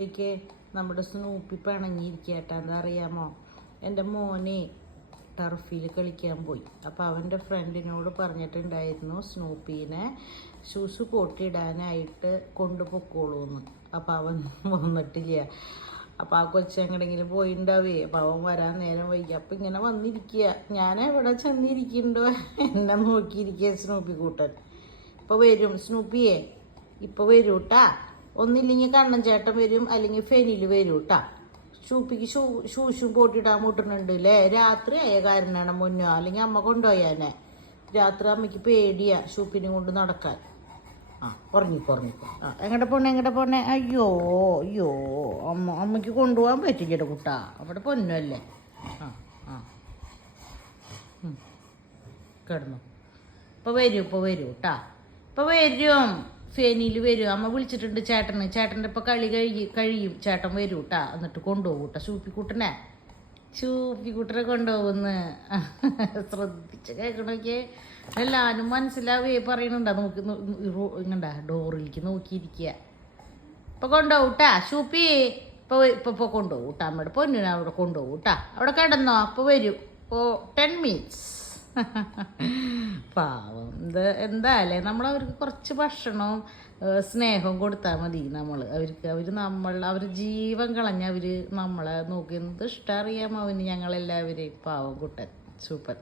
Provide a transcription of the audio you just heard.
എനിക്ക് നമ്മുടെ സ്നൂപ്പി പിണങ്ങിയിരിക്കട്ടെ. എന്താ അറിയാമോ, എൻ്റെ മോനെ ടർഫിൽ കളിക്കാൻ പോയി. അപ്പോൾ അവൻ്റെ ഫ്രണ്ടിനോട് പറഞ്ഞിട്ടുണ്ടായിരുന്നു സ്നൂപ്പീനെ ഷൂസ് പൊട്ടിയിടാനായിട്ട് കൊണ്ടുപോയിക്കോളൂന്ന്. അപ്പോൾ അവൻ വന്നിട്ടില്ല. അപ്പോൾ ആ കൊച്ചെങ്ങടെങ്കിലും പോയിണ്ടാവേ. അപ്പോൾ അവൻ വരാൻ നേരം വൈകി. അപ്പോൾ ഇങ്ങനെ വന്നിരിക്കുക. ഞാൻ എവിടെ ചെന്നിരിക്കുന്നുണ്ടോ എന്നെ നോക്കിയിരിക്കുക സ്നൂപ്പി കൂട്ടൻ. ഇപ്പോൾ വരും സ്നൂപ്പിയെ, ഇപ്പോൾ വരൂ കേട്ടാ. ഒന്നില്ലെങ്കിൽ കണ്ണൻ ചേട്ടൻ വരും, അല്ലെങ്കിൽ ഫെനിൽ വരൂ കേട്ടാ. ഷൂപ്പിക്ക് ഷൂഷും പോട്ടിയിടാൻ മുട്ടുന്നുണ്ട് അല്ലേ. രാത്രി ആയ കാരണമാണ് മുന്നോ, അല്ലെങ്കിൽ അമ്മ കൊണ്ടുപോയാനെ. രാത്രി അമ്മയ്ക്ക് പേടിയാ ഷൂപ്പിനെ കൊണ്ട് നടക്കാൻ. ഉറങ്ങിക്കോ. എങ്ങടെ പോണേ. അയ്യോ അമ്മയ്ക്ക് കൊണ്ടുപോകാൻ പറ്റില്ല കുട്ടാ. അവിടെ പൊന്നല്ലേ. കിടന്നു. ഇപ്പോൾ വരൂ കേട്ടാ. ഇപ്പോൾ വരും, ഫെനിയിൽ വരും. അമ്മ വിളിച്ചിട്ടുണ്ട് ചേട്ടൻ്റെ ഇപ്പോൾ കളി കഴിയും. ചേട്ടൻ വരൂ കേട്ടാ. എന്നിട്ട് കൊണ്ടുപോകും കേട്ടോ ഷൂപ്പിക്കുട്ടനെ കൊണ്ടുപോകുന്ന്. ശ്രദ്ധിച്ച് കേൾക്കണോക്കെ. എല്ലാവരും മനസ്സിലാവേ പറയണുണ്ടാ. നോക്കി ഇങ്ങണ്ടാ ഡോറിലേക്ക് നോക്കിയിരിക്കുക. ഇപ്പോൾ കൊണ്ടുപോകും കേട്ടാ ഷൂപ്പി. ഇപ്പോൾ കൊണ്ടുപോകും കേട്ടാ. അമ്മയുടെ പൊന്നിനെ അവിടെ കൊണ്ടുപോകും കേട്ടാ. അവിടെ കിടന്നോ. അപ്പോൾ വരും. ഇപ്പോൾ 10 minutes. പാവം. എന്തായാലേ നമ്മളവർക്ക് കുറച്ച് ഭക്ഷണവും സ്നേഹവും കൊടുത്താൽ മതി. അവർ ജീവൻ കളഞ്ഞ് അവർ നമ്മളെ നോക്കി. എന്ത് ഇഷ്ടം അറിയാമോ അവന് ഞങ്ങളെല്ലാവരെയും. പാവം കുട്ടൻ സൂപ്പർ.